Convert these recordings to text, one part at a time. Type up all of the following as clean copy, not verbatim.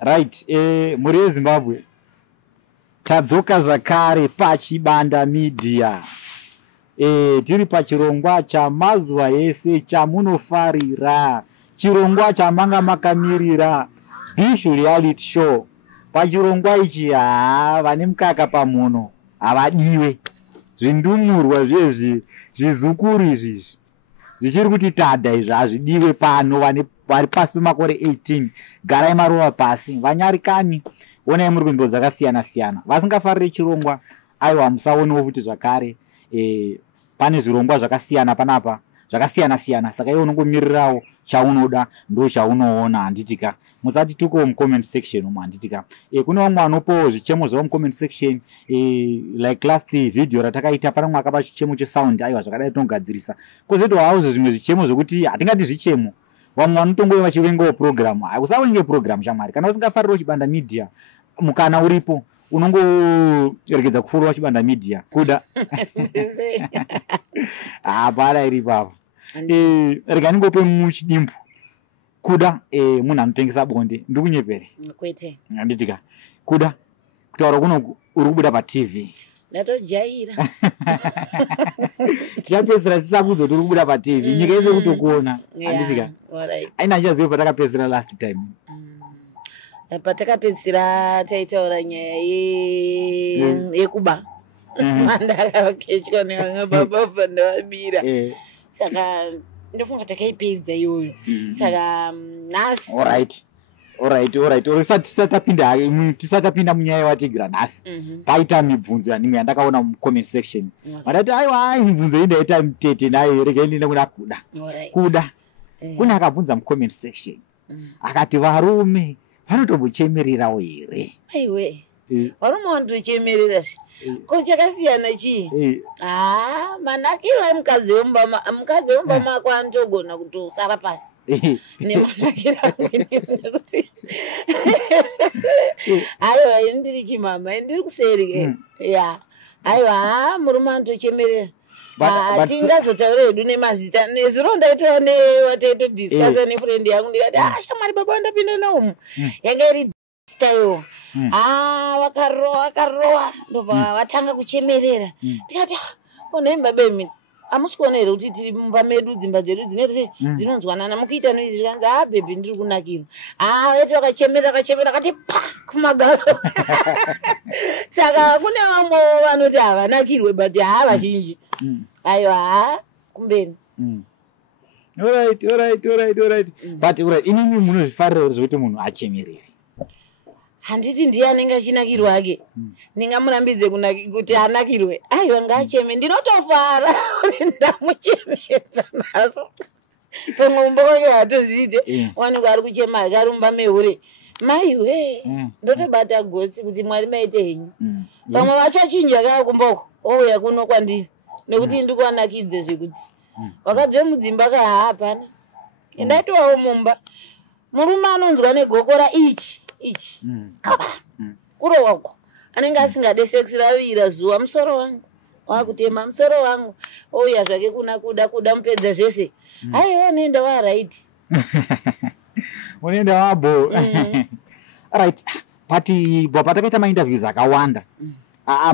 Right, muri Zimbabwe. Tadzoka zvakare paChibanda Media. Tiri pachirongwa chamazuva ese chamunofarira. Chirongwa chamanga makamirira. Bishu reality show. Pachirongwa ichi vane mukaka pamuno havadiwe. Zvindumurwa zvezvi zvizukuru izvi. Zvichiri kuti tada izvi hazvidiwe pano vari pasi pemakore 18. Garai maruva pasi. Vanyari kanyi. Onai muri kunzvimbo dzakasiyana siyana. Vasingafarire chirongwa aiwa musaonewo futi zvakare. Pane zvirongwa zvakasiyana panapa. Zvakasiyana siyana. Saka iwe unongomirirawo chaunoda ndo chaunoona handitika. Musati tuko mu comment section umu handitika. Kune vamwe vanopo zvichemo zvavo mu comment section. Like last video ratakaita pane mwe akapa chichemo chesound aiwa zvakadai tonogadzirisa. Kozoitawo hawo zvimwe zvichemo zvokuti hatingati zvichemo. Vamwe vanotongoya vachivengawo program. Usavenge program shamwari. Kana usingafarirawo Chibanda Media mukana uripo unongoregedza kufollowa Chibanda Media. Kuda. Para iri papa. Rega ningope muchidimbu. Kuda munhu anotengesa bonde ndikunyepere. Kwete. Handitika. Kuda kutaura kuno uri kubuda pa TV. Ndatojaira. Tichapedzera tisakudza kuti uri kubuda pa TV. Nyika yese kutokuona. Handitika. Alright. Aina chaziva patakapedzera last time. Patakapedzera taitaura nyaya yekuba. Ndakakechwa nebaba ndavabira. Saka ndofunga takaipedza iyoyo. Saka nhasi. Alright. Tisatapinda munyaya watigira nhasi. Paita mibvunzo yanimwe yandakaona mu comment section. Madati aiwa mibvunzo indaita mutete nayo rega ndine kuna kuda. Kuda. Kuna akabvunza mu comment section. Akati varume vanotombochemererawo here. Aiwe. Varume vandochemerera. Ko chakasiyana chi? Manakiro emukadzi womba mako anotogona kuti usara pasi. Nemanakiro amweni kuti aiwa ndiri chimama ndiri kuseri ya aiwa murume anotochemerera. Tingazotaura hedu nemazita nezuro ndaitoa newateito discussa nefriend yangu ndikati shamwari baba ndapinda naumu yanga iri style. Wakarowa ndobva watanga kuchemerera. Ndikati onemba bemi amusikuona here kuti tiri mumba medu dzimba dzedu dzinonzwanana mukuita noizi kanzi bhebi ndiri kunakira. Weti wakachemerera kati pa kumagaro. Saka kune vamwe vanoti havanakirwe but vazhinji. Aiwa kumbeni. Alright. But inini munozvifarira zvekuti munhu achemerere. Handiti ndiye anenge achinakirwa ake. Ningamurambidze kuti anakirwe. Aiwa ngacheme ndinotofara ndamuchemedza naso. Pamwe kwake hatozviite. Wanenge ari kuchema akarumba mehure. Maiwe ndotobata gotsi kuti Mwari maite henyu. Pamwe vachachinja kakumboko. Ouya kuno kwandiri. Nekuti ndikuanakidze zvekuti. Wakadze mudzimba hapana. Ndaitowawo mumba. Murume anonzwa negokora ichi. Kurowa uko anenge asingade sex ravira zuva musoro wangu wakutema musoro wangu ouya zvake kuna kuda mupedza zvese. Aiwa unoenda wa right. Unoenda wabo. Right. Pati patakaita ma-interviews akawanda.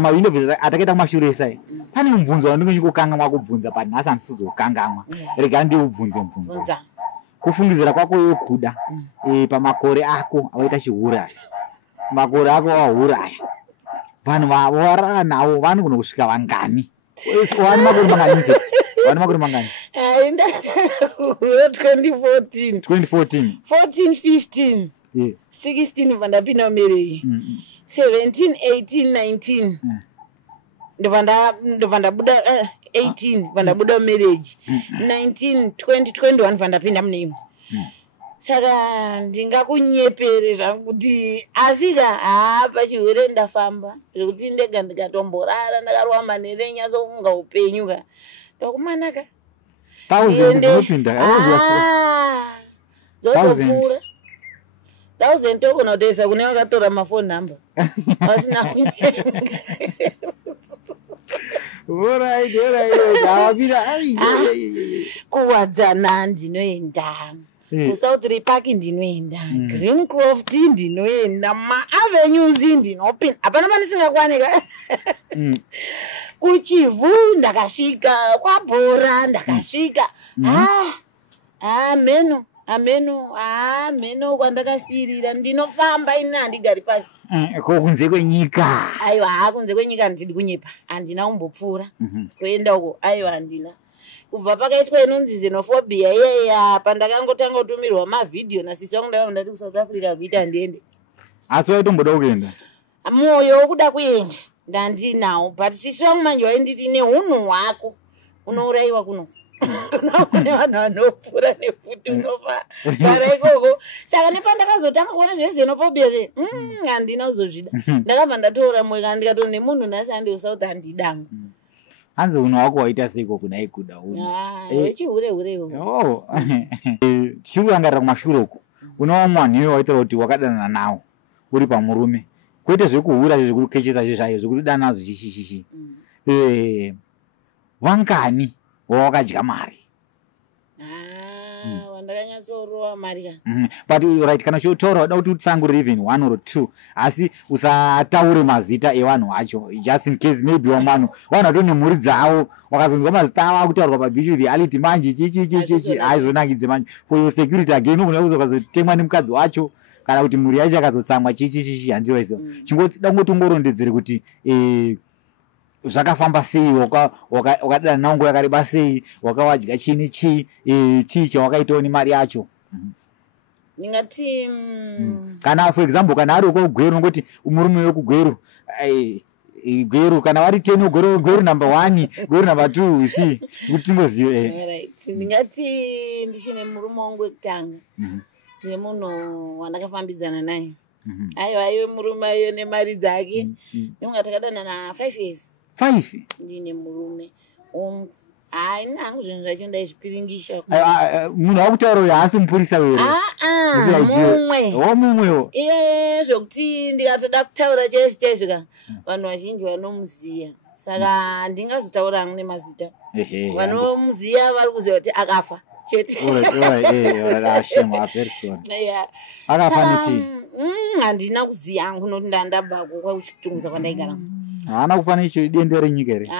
Ma-interviews atakaita kumashure sai. Pane mubvunzo wandingonyikokanga mwakubvunza pani nhasi handisizokangamwa. Rega ndiubvunze mubvunzo. Kufungidzira kwako iwe kuda pamakore ako awaita chihura. Makore ako ahura. Vanhu vawarara nawo vanogona kusvika vangani. Wani makore mangani? Wani makore mangani? Ndakura 2014. 14, 15. 16 vandapinda mumereki. 17, 18, 19. Ndovandabuda 18 vandabuda marriage. 19, 20, 21 vandapinda munemu. Saka ndingakunyepere zvangu kuti asika pachihwere ndafamba zvekuti ndega ndikatomborara ndakarwa manhere nyasokunga upenyu ka ndokumanaka 1000 dzinopinda 1000 tokona kutesa kune vakatora mafoni number vasina Alright. Kuwadzana ndinoenda. kuSouth Park ndinoenda, Greencroft ndinoenda, maAvenues ndinopinda. Hapana panisingakwanika. Kuchivu ndakasvika, kwaBhora ndakasvika. Meno kwandakasirira ndinofamba ina handigari pasi. Kunze kwenyika. Aiwa, kunze kwenyika ndiri kunyepa. Handina kumbopfuura. Kuenda uko, aiwa handina. Kubva pakaitwa inonzi xenophobia yeya pandakangotanga kutumirwa mavideo nasisi wangu ndakanga ndati kuSouth Africa kuita ndiende. Asi waitomboda kuenda? Moyo wokuda kuenda ndandinawo, but sisi wangu manje wainditi nehunhu hwako unouraiwa kuno. Kune vanhu vanopfuura nefuti unofa gara ikoko. Saka nepandakazotanga kuona zvezenophobia handina kuzozvida. Ndakabva ndatoora moyo kana ndikati nemunhu nhasi andi kuSouth handidangu. Hanzi unhu wako waita seiko kuna ikuda unhu. Wechihure. Oh. Tichiri kurangarira kumashure uko. Unowa mwanhu iwe waitira kuti wakadanana nawo uri pamurume. Kwete zvekuhura zvekukechesa zvezvayo zvekudana zvichichichichi. Wangani wakadya mari? Wandakanyatsorova mari. But right, kana chotaura wada kuti utsangurire even 1 or 2 asi usataure mazita evanhu vacho just in case maybe vanhu vatone mhuri dzavo wakazonzwa mazita avo akutaurwa pabeach reality manje chichi aizonangidze manje for your security again unogona kuzokazotemwa nemukadzi wacho kana kuti mhuri yacho akazotsamwa chichi handiwaizo chingoda kungoti ungorondedzere kuti zvakafamba sei, wakadana nawo nguva yakareba sei, wakawadya chini chii chawakaitawo nemari yacho. Ndingati kana for example kana ari uko Gweru ngoti umurume wekugweru Gweru kana vari 10 Gweru number 1 Gweru number 2 you see kuti ngozive. Right, ndingati ndichine murume wangu wekutanga nemunhu wandakafambidzana naye. Aiwa murume ayo nemari dzake ndinga takadana na 5 years. 5 ndine murume nangu zvinhu zvacho ndaizvipiringisha. Munhu wakutaura haasi mupurisa were? Mumwewo iye zvokuti ndikatoda kutaura chaizvo ka vanhu vazhinji vanomuziya, saka ndingazotaura hangu nemazita. Vanomuziya vari kuziva kuti akafa chete. Akafa nechi? Handina kuziya hangu nokuti ndandabva kuchitunguza kwandaigara. Haana kufa nechi dende renyika here?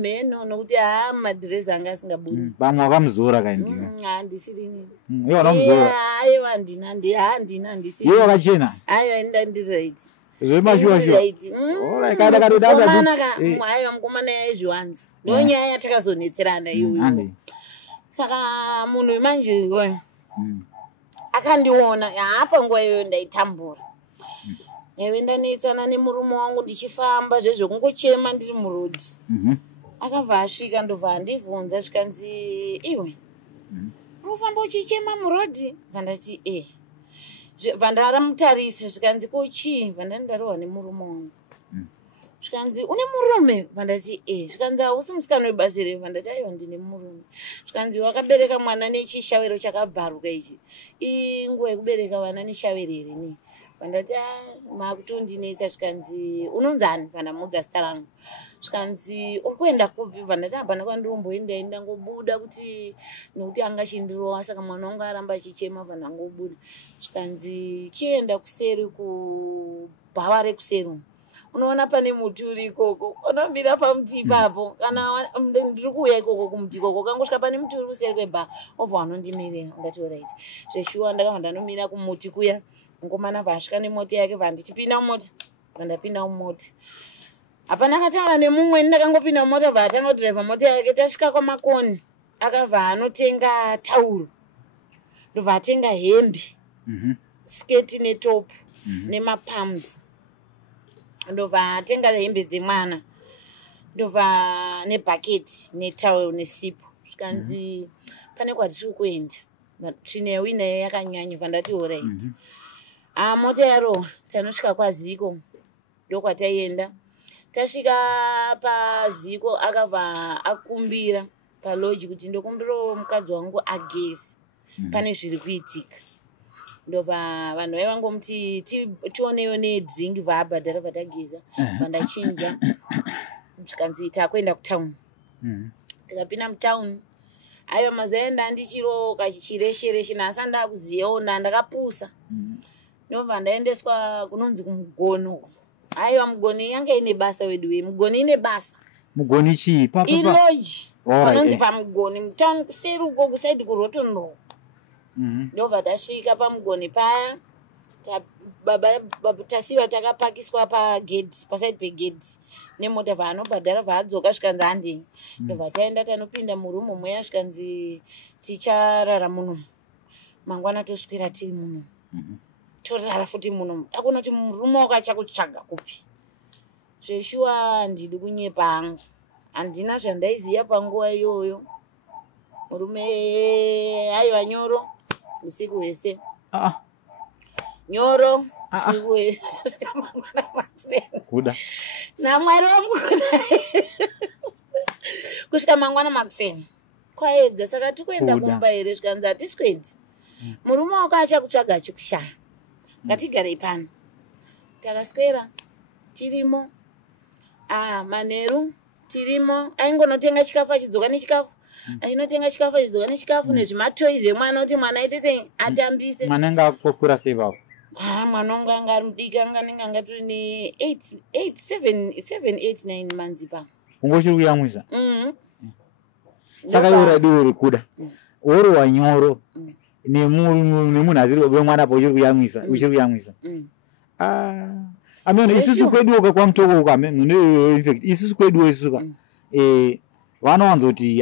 Meno nokuti madhirezi anga asingabudi. Vamwe vakamuzora kaindiwe? Handisiri nini. Iwe wakamuzora? Aiwa handisiri. Iwe wakachena? Aiwa ndandireit. Zvemashuwa. Kada aiwa mukomana yaizviwanza. Ndonyaya yatakazonetserana iyoyo. Saka munhu manje akandiona apa nguva iyoyo ndaitambura. Ewe ndanetsana nemurume wangu ndichifamba zvezvokungochema ndiri murodhi. Akabva asvika ndobva andibvunza zvikanzi iwe unofamba uchichema murodhi? Vandati vandaramutarisa zvikanzi kochii? Vandandarohwa nemurume wangu. Zvikanzi une murume? Vandati zvikanzi hausi musikana webasi here? Vandati aiwa ndine murume. Zvikanzi wakabereka mwana nechishavero chakabvaruka ichi? Nguva yekubereka vana neshavero here ni? Vandati makutondinetsa. Zvikanzi unonzani? Vandamudza zita rangu. Zvikanzi uri kuenda kupi? Vandati hapana kwandiromboenda, ndangobuda kuti nokuti anga chindirowa, saka mwana wangu aramba achichema vandangobuda. Zvikanzi chienda kuseri kubhava rekuseri. Unoona pane muti uri ikoko, unomira pamuti ipapo. Kana ndiri kuuya ikoko kumuti ikoko, kangosvika pane muti uri kuseri kwebhava, obva vanondimirira. Ndati alright. Zveshuwa ndakabva ndanomira kumuti kuya. Mukomana vasvika nemota yake, vandichipinda mumota. Vandapinda mumota. Hapana akataura nemumwe, ndakangopinda mumota, vatanga kudhiraivha mota yake. Tasvika kwamakoni, akabva anotenga tauro, ndobva atenga hembe, sketi netopu nemapams. Ndobva atenga hembe dzemwana, ndobva nebhaketi netauro nesipo. Zvikanzi pane kwatiri kuenda, tsvina wina yakanyanya. Vandati alright. Mota yaro tanosvika kwaZiko, ndokwataienda. Tasvika paZiko akabva akumbira palodge kuti ndokumbirawo mukadzi wangu ageze, pane zviri kuitika. Ndobva vanhu vaivangomuti tionewo nedrink vaabhadhara vatageza. Vandachinja. Zvikanzi takuenda kutauni. Tikapinda mutauni Aiwa mazoenda ndichiroka chichireshereshe nasa ndakuziona ndakapusa. Ndobva ndaendeswa kunonzi kumugoni. Aiwa mugoni yange ine basa wedu we mugoni ine basa. Mugoni chi papa Iloji. Kunonzi pamugoni mtown seruko kusaidi kurotondo. Ndobva tasvika pamugoni paya. Baba tasiwa takapakiswa pagate paside pegate nemota vanobhadhara vadzoka svikanzi handini ndobva taenda tanopinda murumu mweya svikanzi ticharara muno mangwana toswera tiri muno torara futi muno akuna kuti murume wakachakutsvaga kupi zveshuwa ndidi kunyepa hangu handina zvandaiziya panguva iyoyo murume aiwa nyoro usiku hwese nyoro siwe kuda na mwari wangu kusvika mangwana makuseni kwaedza saka tikuenda kumba here zvikanzi hatiswendi murume wako achakutsvaga chikushaya ngatigarei pano takaswera tirimo manheru tirimo aingonotenga chikafu achidzoka nechikafu achinotenga chikafu achidzoka nechikafu nezvimatoyi zvemwana kuti mwana aite sei atambise mwana anga akukura sei baba mwana wangu anga ari mudiki anga nenge anga turi ne 8 manzi pa ungochiri kuyamwisa saka iwo radio rikuda uri wanyoro nemunhu asiri baba mwana pa uchiri kuyamwisa amene isusu kwedu kwa mtoko ukamene infect isusu kwedu isuka vanowanzoti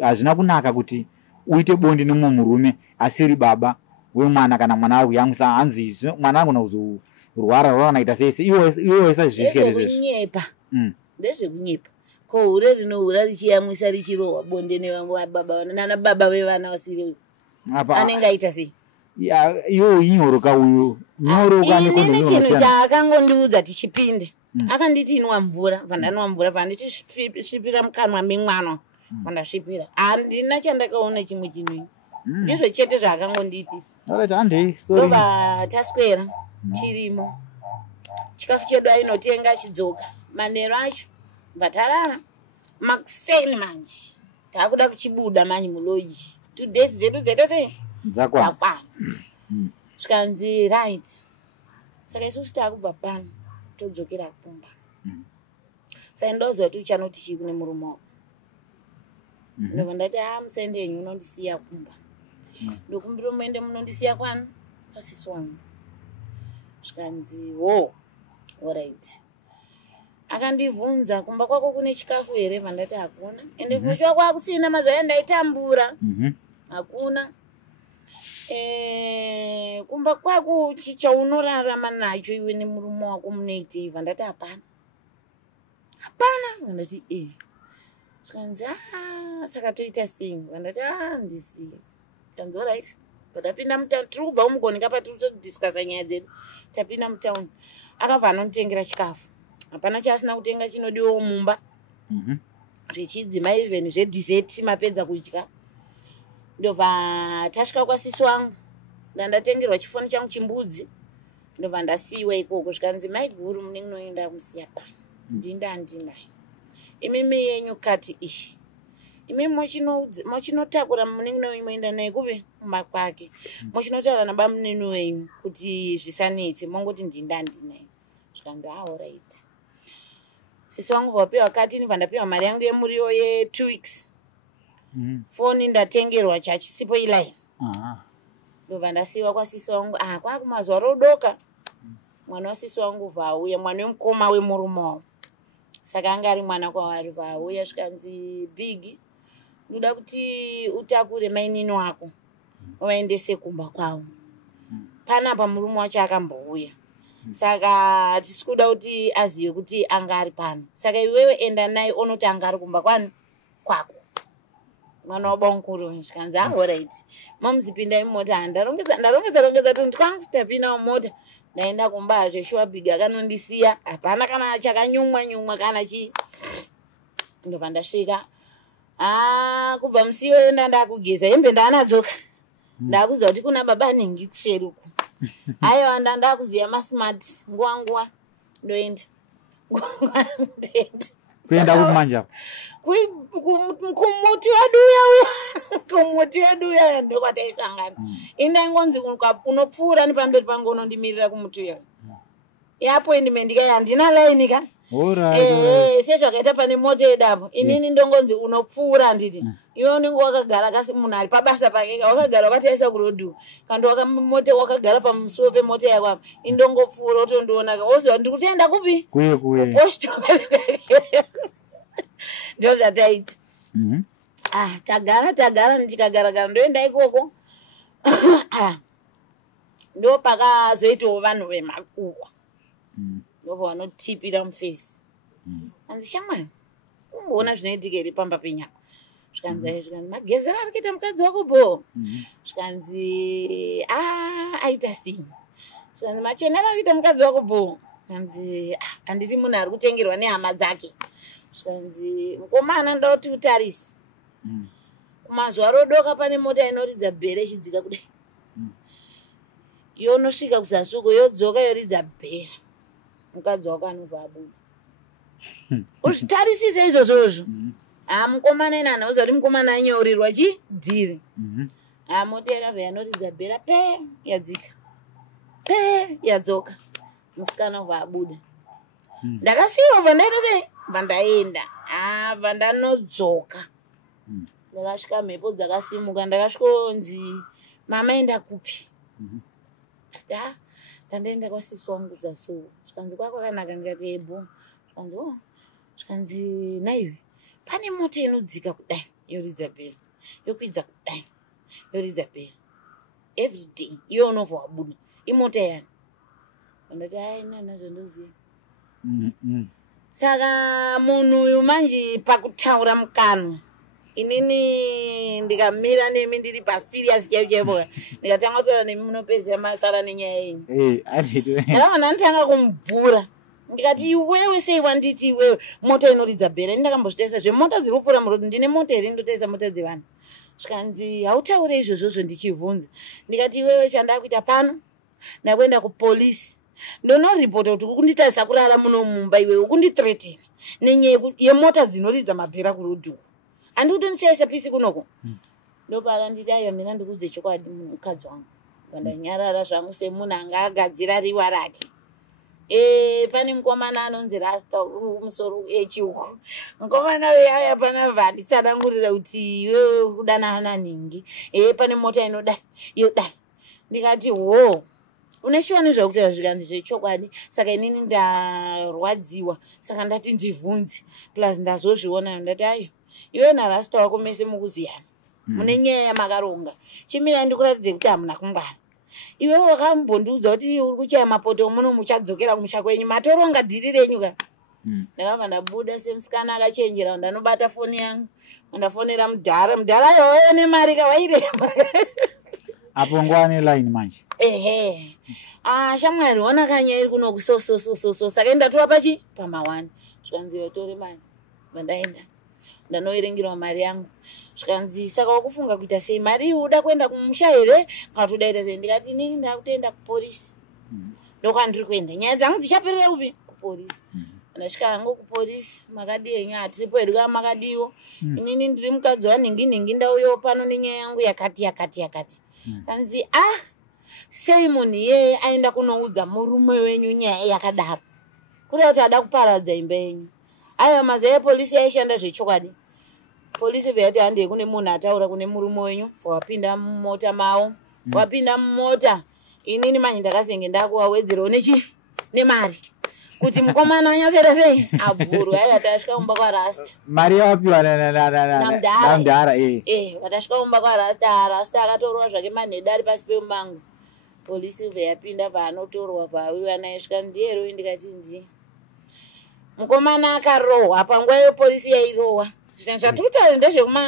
hazvina kunaka kuti uite bondi nemumwe murume asiri baba wemwana kana mwana ari kuyamwisa hanzi mwana angona kuzorwara rwanaita sese iwo isazvisikere zveshe ndezvekunyepa ko hure rinohura richiyamwisa richirohwa bonde nevababa nana baba vevana vasiri anenge aita sei iwo inyoro kauyo nyoro kanekone chinhu chaakangondiudza tichipinde akanditi inwa mvura vandanwa mvura vanditisvipira mukanwa memwana vandasvipira handina chandakaona chimwe chinhu ndizvo chete zvaakangonditi ndobva taswera tirimo chikafu chedu ainotenga achidzoka manheru acho bvatarara makuseni manje taakuda kuchibuda manje muloji 2 days dzedu sei dzakwana zvikanzi right saka isusu taakubva pano todzokera kumba saka ndoziva kuti uchanoti chii kune murume wako ndobva ndati musende yenyu unondisiya kumba ndokumbira muende munondisiya kwanu pasisi wangu zvikanzi alright akandibvunza kumba kwako kune chikafu here vandati hakuna ende fushwa kwakusina mazuva endaitambura hakuna kumba kwako chaunorarama nacho iwe nemurume wako munoitei vandati hapana vandati zvikanzi saka toita sei vandati ndisiye kanzi alright patapinda mutauni tiri kubva kumugoni kapa tiri kutodhiskasa nyaya dzedu tapinda mutauni akabva anonditengera chikafu hapana chaasina kutenga chinodiwa mumba zvechidzima even zvedhiseti mapedza kudya ndobva tasvika kwasisi wangu ndandatengerwa chifoni changu chimbudzi ndobva ndasiyiwa ikoko zvikanzi mai guru munenge noenda kumusiya pano ndindandinai imimi yenyu kati imimi mochinotakura munenge noimoenda naye kuve kumba kwake mochinotaura nabamunini wenyu kuti zvisanetse mongoti ndindandinai zvikanzi alright sisi wangu vapiwa kati inibva ndapiwa mari yangu yemuriwo ye2 weeks foni ndatengerwa chachisipo iline ndobva ndasiyiwa kwasisi wangu kwakumazuva rodoka mwana wasisi wangu vauya mwana wemukoma wemurume wavo saka anga ari mwana kwavari vauya zvikanzi big ndoda kuti utakure mainini wako vaendese kumba kwavo panapa murume wacho akambouya saka tisi kuda kuti azive kuti anga ari pano saka iwewe enda naye onoti anga ari kumba kwako mwana wabankuru zvikanzi alright mamuzipinda imota ndarongedza tuntu kwangu tapinda mumota ndaenda kumba zveshuwa big akanondisiya hapana kana chakanyumwa kana chii ndobva ndasvika kubva musiyo enda ndakugeza hembe ndaanadzoka ndakuziva kuti kuna baba ningi kuseri uku aiwa ndakuziya masmart nguwa ndoenda ndoenda Kuenda kumanja. Kumuti waduya uya. Kumuti waduya uya ndo kwataisangana. Inda ngonzi unopfuura nepamberi pangu unondimirira kumuti uya. Yapo indimendika yandina line ka. Alright. Sezvakaita pane mota yedapo. Inini ndongonzi unopfuura nditi. Iwe unenge wakagara kasi munhu ari pabasa pake wakagara wakataisa kurodhu. Kandi mota wakagara pamusuwo pemota yako apa. Indongopfuura utondiona ka. Woziva ndiri kutenda kupi? Kuye. Post. Ndio zvataita. Tagara ndikagara ndoenda ikoko. Ndo pakazoitawo vanhu vemakuwa. Ndobva vanotipira mufesi. Anzi shamwani, kumboona zvinoitika iri pamba penyama. Zvikanzi magezera ari kuita mukadzi wako bo. Zvikanzi aita sinyi. Zvikanzi machenera ari kuita mukadzi wako bo. Zvikanzi handiti munhu ari kutengerwa nehama dzake. Zvikanzi mukomana ndoti utarisi. Kumazuva rodoka pane mota inoridza bhere ichidzika kudai. Yonosvika kuzasuko yodzoka yoridza bhere. Mukadzi wako anobva abuda. Uzvitarisise izvozvo. Mukomana inana uza kuti mukomana anyaurirwa chidhiri. Mota yakabva yanoridza bhera pe yadzika. Pe yadzoka. Musikana obva abuda. Ndakasiyiwa bva ndaita sei? Bva ndaenda. Bva ndanodzoka. Ndakasvika mhepo dzakasimuka ndakasvikonzi mama enda kupi? Ndandaenda kwasisi wangu dzasuwo. Zvikanzi kwakanaka ndikati ebo. Zvikanzi naiwe pane mota inodzika kudai yoridza bhera. Yokwidza kudai yoridza bhera. Every day iwe unobva wabuda. Imota yani. Ndati nana zvondoziva. Saka munhu uyu manje pakutaura mukano. Inini ndikamira nemi ndiri paserious chaibo. Ndikatanga kutora nemi munopezera masara nenyaya yenyu. Ndakaona nditanga kumubvura. Ndikati iwewe sei wanditi iwewe mota inoridza bhera. Ndakambozvitaisa zvemota dziri kupfuura murodhi ndine mota iri ndotaisa mota dzevanhu. Zvikanzi hautaure izvozvo ndichibvunza. Ndikati iwewe chandakuita pano ndakuenda kupolisi. Ndonoripota kuti kunditarisa kurara muno mumba iwewe kundithreaten nenyaya yemota dzinoridza mabhera kurodhi. Andi kutonisiyaisa pisi kunoko. Ndopaka nditi aiwa mina ndikudze chokwadi mukadzi wangu. Ndanyarara zvangu semunhu anga agadzira riwa rake. Pane mukomana anonzi Rasta umusoro echiuko. Mukomana uya pana vanditsanangurira kuti iwewe uri kudanana ningi. Pane mota inodai yodai. Ndikati ho. Uneshuwa nezvakuti zvikanzi zvechokwadi. Saka inini ndarwadziwa. Saka ndati ndibvunze. Plus ndazozviona ndati ayo. Iwe naRasta wako mese mukuziyana. Mune nyaya makaronga. Chimira ndikuratidze kuti hamuna kungwara. Iwe wakambondiudza kuti uri kuchaya mapoto muno muchadzokera kumusha kwenyu. Matoronga dhiri renyu ka. Ndakabva ndabuda semusikana akachenjera ndanobata foni yangu. Ndafonera mudhara. Mudhara yoyo nemari kawairema. Apo ngwane line manje. Shamwari ona kanya iri kuno kusoso. Saka ndatowa pachi pama1. Zvikanzi yotore mari. Ndaenda. Ndanoerengirwa mari yangu. Zvikanzi saka wakufunga kuita sei mari uda kuenda kumusha here kana todaita sei? Ndikati inini ndakutenda kupolisi. Ndokandiri kuenda. Nyaya dzangu dzichaperera kupi? Kupolisi. Ndasvika hangu kupolisi makadi enyu atiripo hedu kama makadiwo. Inini ndiri mukadzi waningi ndauyo pano nenyaya yangu yakati. Kanzi sei munhu yeye aenda kunoudza murume wenyu nyaya yakadaro. Kuda kuti ada kuparadza imba yenyu. Aiwa mazaya polisi yaishanda zvechokwadi. Polisi veyati hande kune munhu ataura kune murume wenyu wapinda mumota mawo. Wapinda mumota. Inini manje ndakasenge ndakuwawedzera nechi nemari. Kuti mukomana anyapera sei? Abvurwa aiwa tasvika kumba kwaRasta. Mari yapiwa namdara vatasvika kumba kwaRasta. Rasta akatorwa zvake manhede ari pasi pemumango. Polisi veyapinda vaanotorwa vawiwa naye svika ndiyero ndikati ndi. Mukomana akarohwa panguva yepolisi yairohwa. Zvatutari ndezvekuma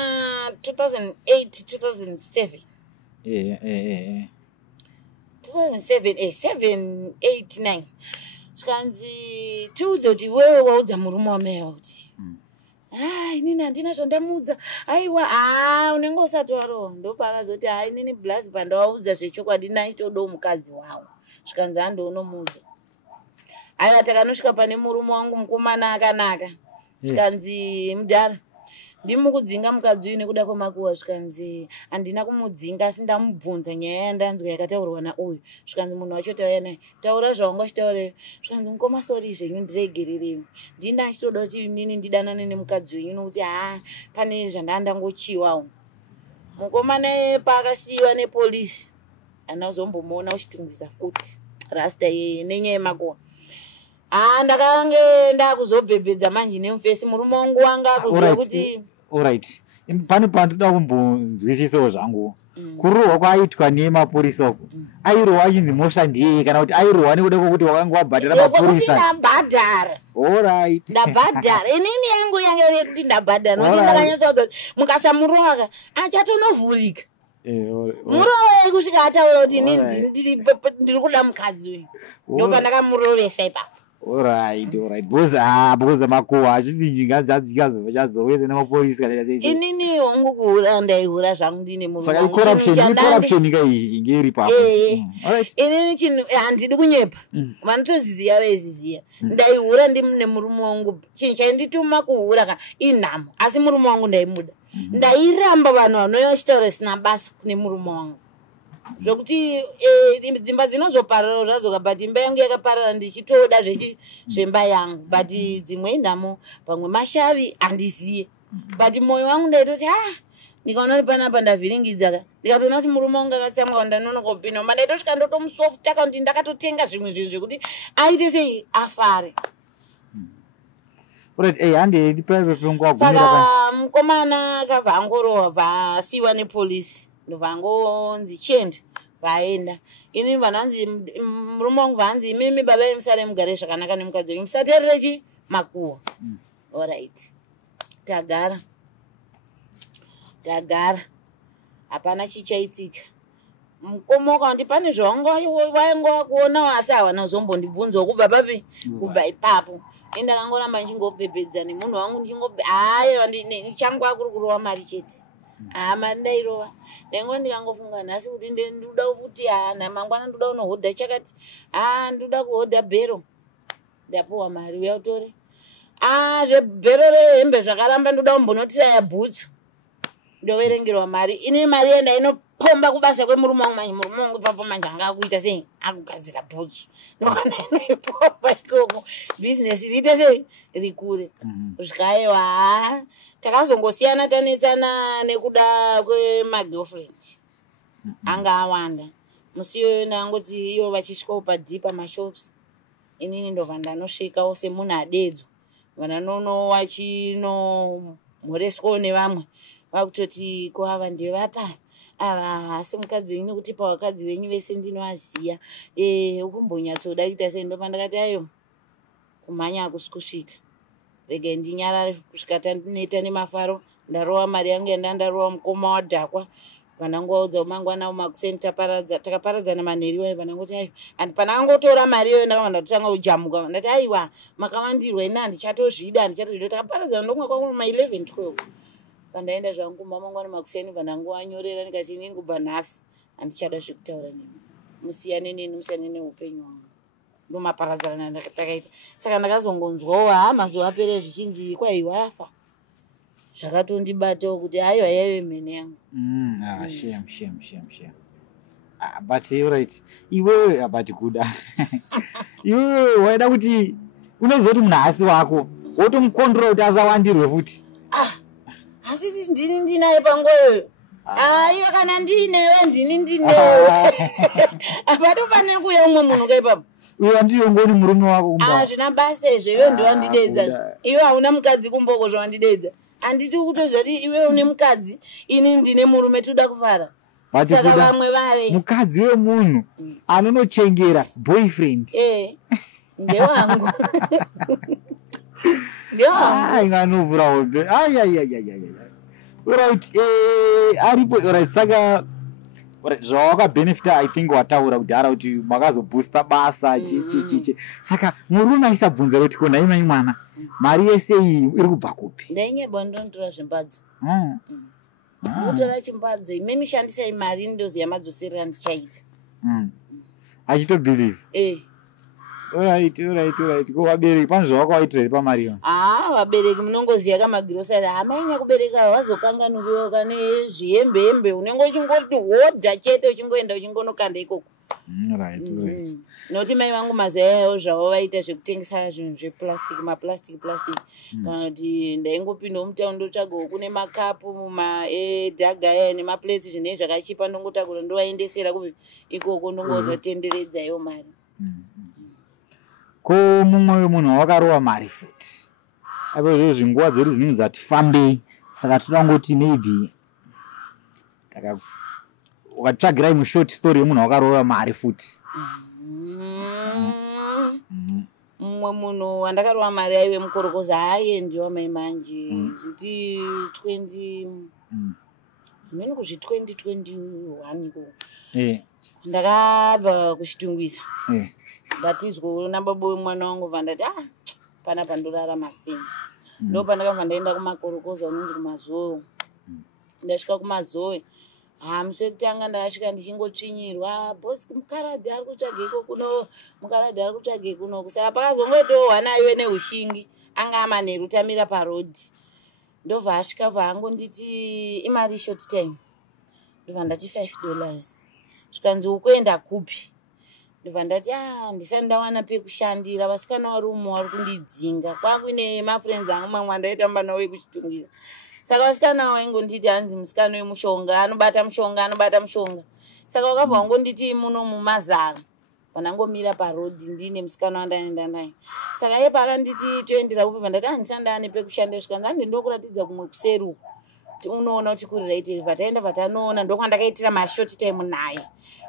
2008 2007. 7 8 9. Zvikanzi tiudze kuti wewe waudza murume wameya kuti inini handina zvandamuudza. Aiwa unenge usati warohwa. Ndopakazoti inini blasi pandawaudza zvechokwadi naitodawo mukadzi wawo. Zvikanzi handoonomuudza. Aiwa takanosvika pane murume wangu mukomana akanaka. zvikanzi mudhara ndimukudzinga mukadzi uyu nekuda kwemakuhwa zvikanzi handina kumudzinga asi ndamubvunza nyaya yandanzwa yakataurwa nauyu zvikanzi munhu wacho tauya naye taura zvawanga uchitaurira zvikanzi mukoma sori zvenyu ndiregererewo ndini achitoda kuti inini ndidanane nemukadzi wenyu nokuti pane zvandandangochiwawo mukoma naye paakasiyiwa nepolisi handina kuzombomuona uchitungwiza futi rasta nenyaya yemakuhwa ndakange ndakuzobhebhedza manje nemufesi murume wangu wanga akuziva kuti alright pane pandoda kumbonzwisisawo zvangu kurohwa kwaaitwa nemapurisa uko airohwa achinzi mhosva ndiyeye kana kuti airohwa nekuda kwokuti wakanga wabhadhara mapurisa ndabhadhara alright ndabhadhara inini yangu yange yekuti ndabhadhara nokuti ndakanyatsoudza kuti mukasamurohwa achatonovhurika muroho kusvika ataura kuti inini ndiri kuda mukadzi uyu ndopandakamurovesa ipapo alright because makuhwa achizvinjingadzadzikazova chazorwese nemapurisa kana inini hongu kuhura ndaihura zvangu ndine saka corruption ika inge iri papo inini chinhu handidi kunyepa vanotoziziva veziziva ndaihura ndimune murume wangu chinhu chaindituma kuhura inhamo asi murume wangu ndaimuda ndairamba vanhu vanouya vachitaura zvisina basa kune murume wangu zvokuti dzimba dzinozoparara zvazoka but imba yangu yakaparara ndichitoda zvemba yangu but dzimwe inhamo pamwe mashavi handiziye but mwoyo wangu ndaitoti ndikaona uri panapa ndavhiringidza ndikatoona kuti murume wangu akatsamwa ndanonokopinda ma ndaitosvika ndotomusofutaka kuti ndakatotenga zvimwe zvinhu zvekuti aite sei afare saka mukomana akabva angorohwa bvasiyiwa nepolisi ndobva angonzi chienda vaenda ini vanhanzi murume wangu vanzi imimi baba emusare mugare zvakanaka nemukadzi wenyu musateerere makuhwa alright tagara hapana chichaitika mukomoka ndi pane zvawanga kuona asi hawana kuzombondibvunzawo kubva papi kubva ipapo indakangoramba ndichingopepedza nemunhu wangu nichangu akuri kurova mari chete mari ndairova ndaingo ndikangofunga nhasi kuti ndinoda kuti mangwana ndoda unohodha chakati ndoda kuhodha bhero ndapuwa mari uya utore zvebhero rehembe zvakaramba ndoda kumbonotira bhutsu ndoverengerwa mari ini mari yenda inopomba kubasa kwemurume wangu manje murume wangu ipapo manje anga akuita sei akugadzira bhutsu ndoana inoipomba ikoko bhizinesi riite sei rikure zvikaiwa takazongosiyana tanetsana nekuda kwemagirlfriend anga awanda musi iyoyo ndangoti ivo vachisvikawo padhipa mashops inini ndobva ndanosvikawo semunhu adedzwa vananono vachinomhoreswawo nevamwe vakutoti ko ava ndevapa ava asi mukadzi wenyu nekuti pavakadzi venyu vese ndinovaziya ukumbonyatsoda kuita sei ndopa ndakati ayo kumhanya hakusi kusvika regai ndinyarare kusvika tandineta nemafaro ndarova mari yangu yandandarowa mukoma wadhakwa vanangovaudza mangwana makuseni takaparadzana manheri wayo vanangoti aiwa handi panangotora mari iyoyo ndakava ndatotanga kujamuka ndati aiwa makavandirwa ina handichatozvida takaparadzana ndomwe kwangu ma11 12 pandaenda zvangu kumba mangwana makuseni vanangovanyorera ndikati inini kubva nhasi handichada zvekutaura nemi musiyane neni musiyane neupenyu hwangu ndomaparadzana ndakatakaita saka ndakazongonzwawo mazuva apere zvichinzi kwaiwa yafa zvakatondibatawo kuti aiwa yaive mhene yangu shame but right iwewe abati kuda iwewe waida kuti unozoti munhu asi wako wotomukondora kuti asawandirwe futi asi ndini ndinaye pangoyoyo iwe kana ndinewe ndinewe apatofanire kuuya umwe munhu kaipapo uyo ndiyongoni murume wako kumba zvina basa izvo iwe ndiwandidedza iwe hauna mukadzi kumboko zvawandidedza handiti kutozva kuti iwe une mukadzi ini ndine murume toda kufara saka vamwe vare mukadzi wemunhu anonochengera boyfriend ndewangu inganovhura hope right aripo right saka zvawakabenefita I think wataura kudhara kuti makazoboosta basa chichi saka murume aisabvunza kuti ko naimai mwana mari yese iyi iri kubva kupi ndainyebwa ndinotora zvimbadzo utora chimbadzo imemi shandisai mari ndoziya madzoserera ndichaita achitobelieve Alright. Ko vabereki pane zvavakaitira pamarion. Vabereki munongoziya kamagrosari amainya kubereka wazokanganuriwa kane zvihembe unenge uchingoti hodha chete uchingoenda uchingonokanda ikoko. Right. Noti mai vangu mazuva zvavo vaita zvekutengesa zvinhu zveplastic maplastic kana kuti ndaingopinda mutaundi ndotsvagawo kune makapu edhaga aya nemapleti zvinei zvakachipa ndongotakura ndovaendesera kuve ikoko ndongozotenderedza iwo mari. Ko mumwe munhu wakarova mari futi apo izvozvo nguva dzedu dzinenge dzatifambei saka toda ngoti maybe ukatsvagirai mushort story yemunhu wakarova mari futi. Mumwe munhu wandakarova mari aive mukorokoza aendiwa mai manje zviti 2021 ko ndakabva kuchitungwiza ndatizwa nababa wemwana wangu vandati pana pandorarama sei. Ndo pandakabva ndaenda kumakorokoza unonzi kumazoe. Ndasvika kumazoe musi wekutanga ndakasvika ndichingotsvinyirwa bosi mukaradhi ari kutsvage kuno kusaka pakazongotiwo hwana iwe neushingi anga amanheru utamira parodhi. Ndobva asvika vaangonditi imari short time ndobva ndati $5 zvikanzi ukuenda kupi ndobva ndati ndisati ndawana pekushandira vasikana varume vari kundidzinga kwakuine mafriends angu mamwe andaitamba nawo kuchitungisa saka vasikana vaingonditi hanzi musikana wemushonga anobata mushonga saka wakabva wangonditi muno mumazara vanangomira parodhi ndine musikana wandaenda naye saka iye paakanditi toendera kupi vandati handisati ndaane pekushandira zvikanzi handi ndokuratidza kumwe kuseruko unoona kuti kuri right vataenda vatanoona ndokwandakaitira mashort time naye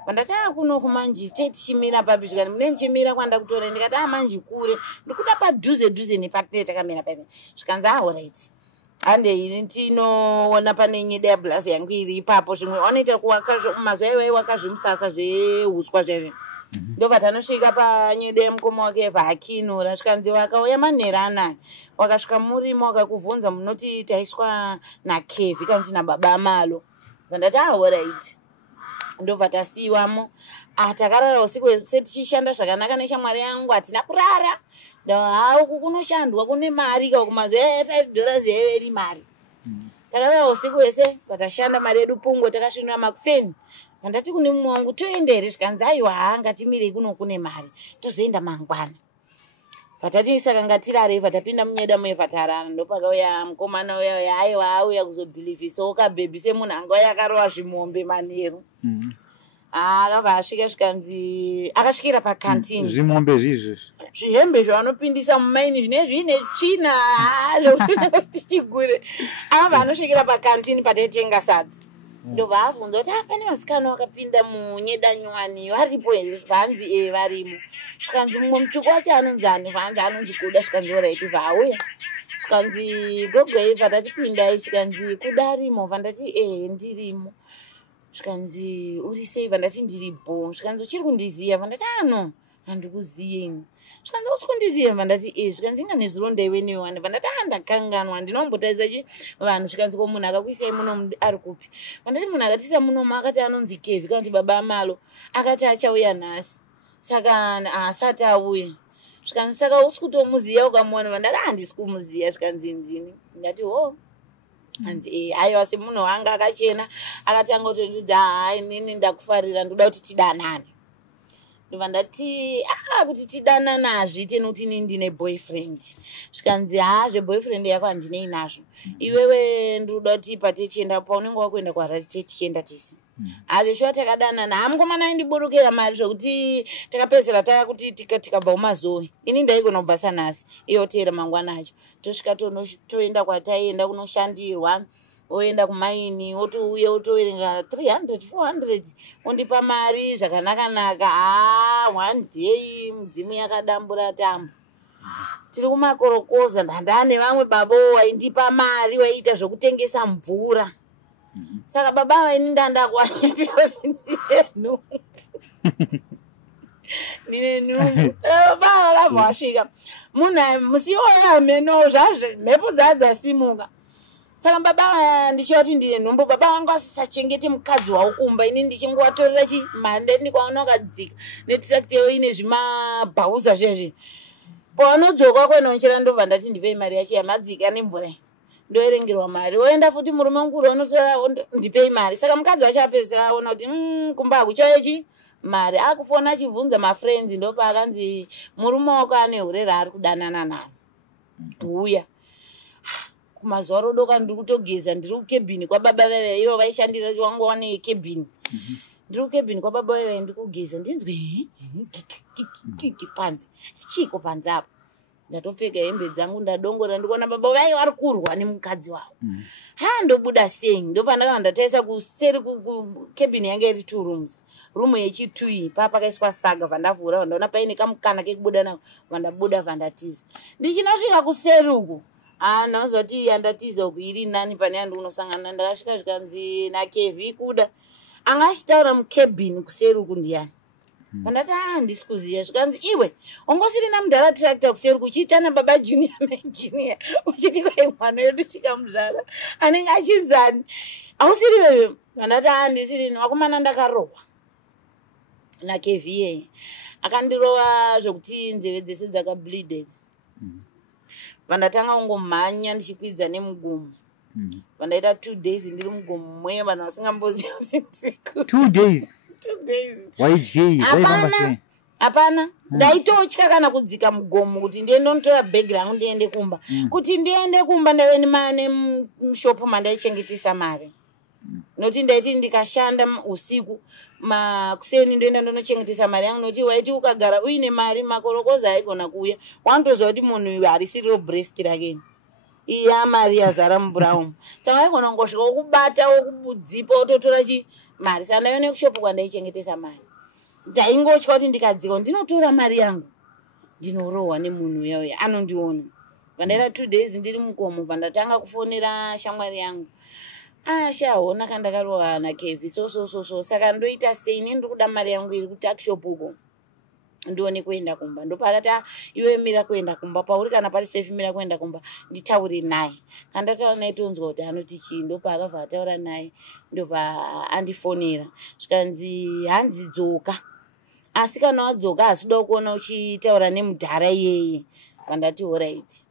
vandati kuno kumanji tichimira papi zvikanzi mune muchimira kwanda kutora ndikati manji kure ndikuda padhuze nepatine takamira papi zvikanzi alright hande ini tinoona pane nyeda yablasi yangu iri ipapo zvimwe wanoita kuwaka mazuva iwayo waka zvimusasa zveuswa zvazvo ndobva tanosvika panyeda yemukoma wake vaakinura zvikanzi wakauya manheru anayo wakasvika murimo wakakubvunza munoti taiswa nakevi kana kuti nababa amalo vandati alright ndobva tasiyiwamo takarara usiku hwese tichishanda zvakanaka neshamwari yangu hatina kurara uku kunoshandwa kune mari kumazuva $5 iri mari takarara usiku hwese patashanda mari yedu pungo takasvinura makuseni vandati kune mumwe wangu toendere zvikanzi aiwa ngatimirei kuno kune mari tozoenda mangwana vatati saka ngatirarei vatapinda munyeda muyevatarana ndopakauya mukomana uya aiwa auya kuzobhilivhisawo kabhebhi semunhu anga uya akarova zvimombe manheru akabva asvika zvikanzi akasvikira pakantini zvimombe zvizvozvi zvihembe zvavanopindisa mumaini zvine zvine tsvina zvotichigure akabva anosvikira pakantini pataitenga sadza ndobva abvunza kuti pane vasikana vakapinda munyedanywani varipo here zvanzi varimo zvikanzi mumwe mutsvuku wacho anonzi ani vanzi anonzi kuda zvikanzi oraiti vauya zvikanzi gogoi patatipindai zvikanzi kudarimo vandati ndirimo zvikanzi uri sei vandati ndiripo zvikanzi uchiri kundiziya vandati no handikuziyeni zvikanzi usi kundiziya vandati zvikanzi inga nezvironda iwe newani vandati ndakanganwa ndinombotaisa vanhu zvikanzi ko munhu akakuisai muno ari kupi vandati munhu akatiisa munomu akati anonzi kevi kana kuti baba amalo akati achauya nhasi saka asati auya zvikanzi saka usi kutomuziya ukamuona vandati handisi kumuziya zvikanzi ndini ndati hanzi aiwa semunhu wanga akachena akatanga kutondidza inini ndakufarira ndoda kuti tidanane ndobva ndati kuti tidanana hazviite nokuti inini ndine boyfriend zvikanzi zveboyfriend yako handinei nazvo iwewe ndoda kuti patichienda paunenge wakuenda kuharare tichienda tisi hazvishuwa takadanana hamukomana aindiburukira mari zvokuti takapedzera takuti tikabva umazoe ini ndaigona kubvasa nhasi iyoteera mangwana acho tosvika toenda kwataienda kunoshandirwa oenda kumaini otouye otoverenga 300-400 ondipa mari zvakanaka-naka 1 day mudzimu yakadambura tambo tiri kumakorokoza ndandane vamwe baba waindipa mari waiita zvokutengesa mvura saka baba vaini ndandakwanipirozindinenu nine nhumbu baba vakabva vasvika munhu musiyoya meno zvazvo mhepo dzadzasimuka Saka baba ndichoti ndine nhombo baba wangu asisachengete mukadzi wawo kumba ini ndichingowatorera chimhande ndikwaona wakadzika netractor ine zvimabhauza zvezvi paanodzoka kwenochera ndobva ndati ndipei mari yacho yamadzika nemvura ndoerengerwa mari oenda futi murume mukuru unotora ndipei mari saka mukadzi wacho apedzisira aona kuti kumba hakuchaichi mari akufona achibvunza mafriends ndopa akanzi murume wako ane urera ari kudanana nani uya kumazuva rodoka ndiri kutogeza ndiri kukebhini kwababa veve ivo vaishandira wangu wane kebhini ndiri kukebhini kwababa veve ndiri kugeza ndinzwi panze chiko panze apo ndatopfeka hembe dzangu ndadongora ndikuona baba vai vari kurwa nemukadzi wavo ndobuda sei ndopandakava ndataisa kuseri kukebhini yange iri 2 rooms rumu yechi2 iyi pakaiswa saga vandavhura vandaona paine kamukana kekubuda nako vandabuda vandatiza ndichinasvika kuseri uku nazoti andatiza uku iri nani pane yandi unosangana ndakasvika zvikanzi naKV kuda angachitaura mukebhini kuseri uku ndiani vandati handisi kuziva zvikanzi iwe ungosirina mudhara tractor kuseri kuchiitana baba junior majunior uchiti kwai mwana wedu chikamuzvara anenge achinzani ausiri wewe vandati handisiri wakomana ndakarohwa naKV yeye akandirova zvokuti nzeve dzese dzakableeded vandatanga kungomhanya ndichikwidza nemugomo vandaita 2 days ndiri mugomo mweyo vanhu vasingamboziva kuti ndiriku 2 days 2 days waijei hapana ndaitotya kana kudzika mugomo kuti ndiende notora bhegi rangu ndiende kumba kuti ndiende kumba ndave nemushopo mandaichengetesa mari noti ndaiti ndikashanda usiku makuseni ndoenda ndonochengetesa mari yangu noti waiti ukagara uine mari makorokoza aigona kuuya wanotozwa kuti munhu harisiriro breast rakeni iya mari yazara mubrown saka aigona ngosvika wokubata wokubudzipa wototora mari saka ndaione kushopo kwandaichengetesa mari ndaingotya kuti ndikadzika ndinotora mari yangu ndinorohwa nemunhu uyauya anondiona vandaita 2 days ndiri mugomo vandatanga kufonera shamwari yangu shaona kandakarohwa naKV so saka ndoita sei ndiri kuda mari yangu iri kutakshop uko ndione kuenda kumba ndopakati iwe mira kuenda kumba pauri kana pari safe mira kuenda kumba nditaure naye kandataura naye tonzwa kuti anoti chii ndopakabva ataura naye ndobva andifonera zvikanzi hanzi dzoka asi kana wadzoka hasida kuona uchitaura nemudhara iyeye vandati alright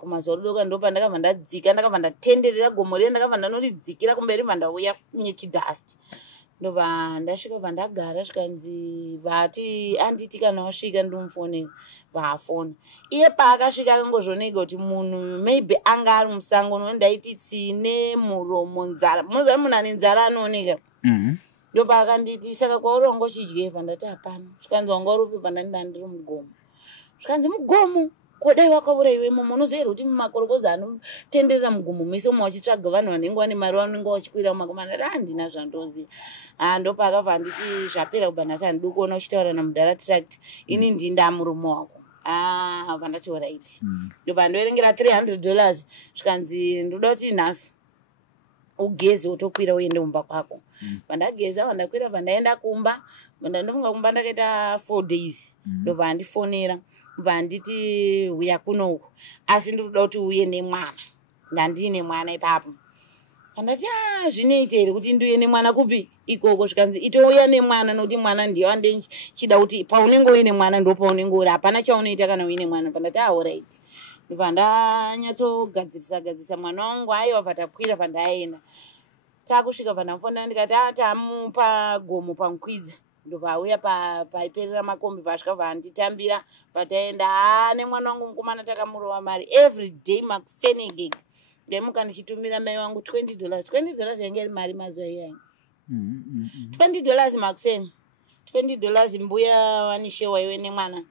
kumazuva rodoka ndopandakabva ndadzika ndakabva ndatenderera gomo riye ndakabva ndanoridzikira kumberi vandauya nechidhasti ndobva ndasvika bva ndagara zvikanzi vati anditi kana wasvika ndomufonera vafona iye paakasvika akangozvoneka kuti munhu maybe anga ari musango nondaiti tsine muromo nzara munoziva munhu ane nzara anooneka ndopa akanditi saka kwauri wangochidye vandati hapana zvikanzi wanga urupi pandandida ndiri mugomo zvikanzi mugomo kodai wakaurayiwe imomo unozoera kuti mumakorokoza anotenderera mugomo mese umwe wachitsvaga vanhu vanenge vane mari vanenge vachikwira mumakomana handina zvandoziva ndopa akabva nditi zvapera kubva nhasi handidi kuona uchitaura namudhara tract ini ndindamurume wako vandati alright ndobva ndoerengera $300 zvikanzi ndoda kuti nhasi ugeze utokwira uende kumba kwako vandageza vandakwira vandaenda kumba vandandofunga kumba ndakaita 4 days ndobva andifonera vanditi uya kunoku asi ndikuda kuti uye nemwana ndandine mwana ipapo vandati zvinoita here kuti ndiuye nemwana kupi ikoko zvikanzi itouya nemwana nokuti mwana ndiyo andechida kuti paunenge uine mwana ndo paunenge uri hapana chaunoita kana uine mwana vandati alright ndobva ndanyatsogadzirisa mwana wangu aiwa vatakwira vandaenda takusvika vandafonera ndikati tamupa gomo pamukwidza ndobva auya paiperera makombi vasvika vanditambira pataenda nemwana wangu mukomana takamurova mari every day makusenegege ndaimuka ndichitumira mai wangu $20 yange iri mari mazuva iyayo $20 makuseni $20 mbuya vanishewa iwe nemwana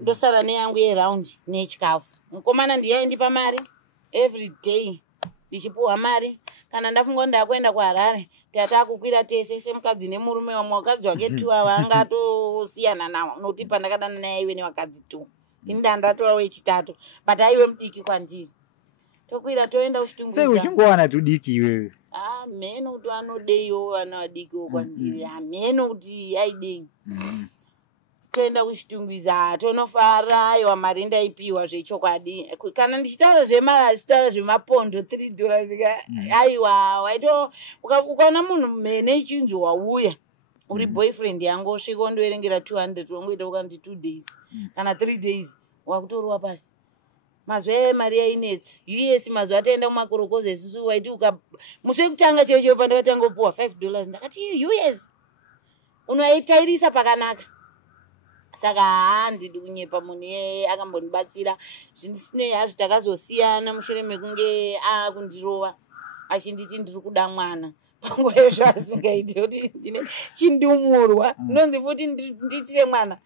ndosara neyangu yeraundi nechikafu mukomana ndiyaindipa mari every day ndichipuhwa mari kana ndafunga ndakuenda kuHarare tatakukwira tese semukadzi nemurume wamwe wakadzi wake 2 ava angatosiyana nawo nokuti pandakadana naye iwe nevakadzi 2 ini ndandatova wechitatu but aiwe mudiki kwandiri tokwira toenda uchitunguza sei uchingowana tudiki iwewe mheno kuti vanodeiwo vana vadikiwo kwandiri mheno kuti aidei toenda kuchitungwiza tonofara aiwa mari ndaipiwa zvechokwadi kana ndichitaura zvemapondo $3 aiwa waito ukaona munhu mene chinzi wauya uri boyfriend yangu osvika ondoverengera 200 wangoita ukandi 2 days kana 3 days wakutoriwa pasi mazuva emari yainetsa US mazuva ataenda kumakorokoza isusu waiti musi wekutanga checho pandakatanga kupuwa $5 ndakati US unoitairisa pakanaka saka handidi kunyepa munhu akambonibatsira zvindisinei hazvo takazosiyana mushure mekunge akundirova achinditi ndiri kuda mwana panguva yezvo asingaiti kuti ndine chindumurwa ndonzi futi nditire mwana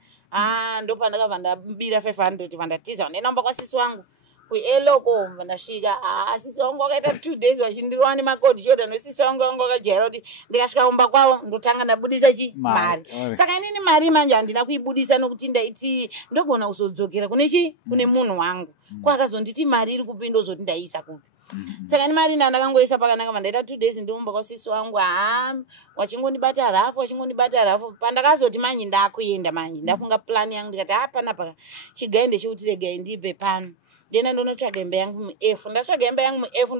ndopandakabva ndabira 500 vandatiza ndaenda kwasisi wangu kueloko vandasvika sisi wangu wakaita 2 days vachindirova nemakodi jordan wesisi wangu wakajaira kuti ndikasvika kumba kwavo ndotanga ndabudisa mari saka inini mari manje handina kuibudisa nokuti ndaiti ndogona kuzodzokera kune munhu wangu kwakazonditi mari iri kupi ndozoti ndaiisa kupi saka ni mari ndandakangoisa pakanaka vandaita 2 days ndiumba kwasisi wangu wachingondibata rafu pandakazoti manje ndakuenda manje ndafunga plan yangu ndikati panapa chigai ndechekuti regai ndibve pano ndena ndonotsvaga imba yangu muF ndatsvaga imba yangu muF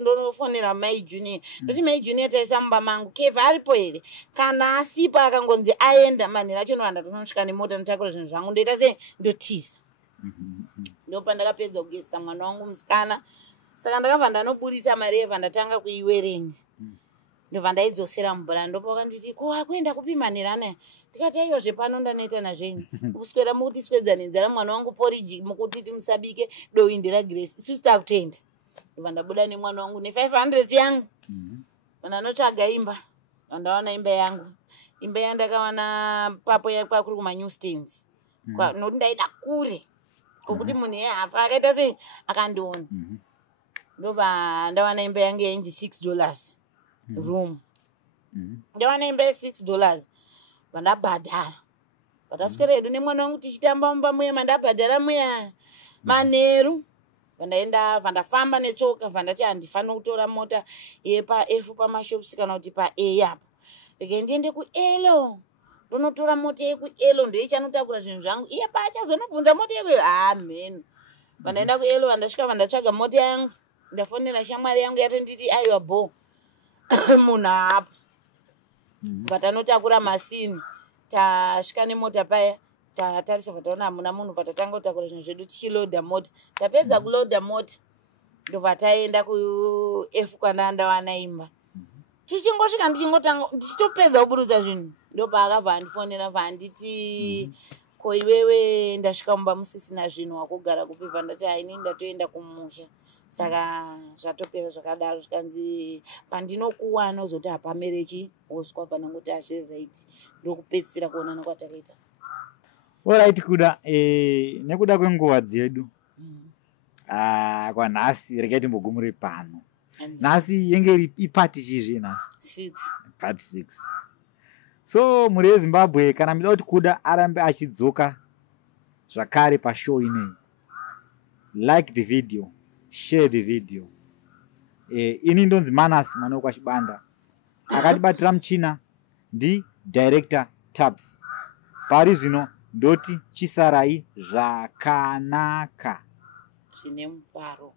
ndonofonera mai junior ndoti mai junior taisa mumba mangu kevha aripo here kana asipa akangonzi aenda manhero acho novanda tonosvika nemota notakura zvinhu zvangu ndoita sei ndotiza ndopandakapedza kugezisa mwana wangu musikana saka ndakabva ndanobudisa mari yevha ndatanga kuiwerenga ndobva ndaidzosera mubhura ndopakanditi kuenda kupi manhero anaya ndikati aiwa zvepano ndanoita nazvenyu kuswera mukuti swedza nenzara mwana wangu poriji mukuti timusabike dowi ndiragrace isusu takutenda ndobva ndabuda nemwana wangu ne500 yangu ndanotsvaga imba ndawana imba yangu imba yandakawana papo yakuri kumanew stands nokuti ndaida kure kokuti munhu yehafa akaita sei akandiona ndobva ndawana imba yangu yainzi $6 room ndawana imba ye$6 vandabhadhara vandaswera hedu nemwana wangu tichitamba mumba muya mandabhadhara muya manheru vandafamba netsoka vandati handifanira kutora mota yepaF pamashops kana kuti paA apo rege ndiende kuelo ndonotora mota yekuelo ndoichanotakura zvinhu zvangu iye paachazonobvunza mota yekuelo amen vandaenda kuelo vandasvika vandatsvaga mota yangu ndafonera shamwari yangu yatonditi aiwa bo munhu apo vatanotakura masini tasvika nemota paya tatarisa vataona hamuna munhu vatatanga kutakura zvinhu zvedu tichiloda mota tapedza kuloda mota ndobva taenda kuF kana ndawana imba tichingosvika ndichitopedza kuburutsa zvinhu ndobva akabva andifonera vanditi ko iwewe ndasvika mumba musisina zvinhu wakugara kupibva ndati haini ndatoenda kumusha saka zvatopera zvakadaro zvikanzi pandinokuwana uzoti hapamerechi uswa panangoti hazviri right ndokupedzisira kuonana kwatakaita alright kuda nekuda kwenguva dzedu kwanhasi regai timbogumire pano nhasi yenge ipati chizvi nhasi part 6 so muri weZimbabwe kana muda kuti kuda arambe achidzoka zvakare pashow inei like the video share the video ini ndonzi Manas mwana wekwachibanda akatibatira muchina ndi director Tabs pari zvino ndoti chisarai zvakanaka zvine mufaro.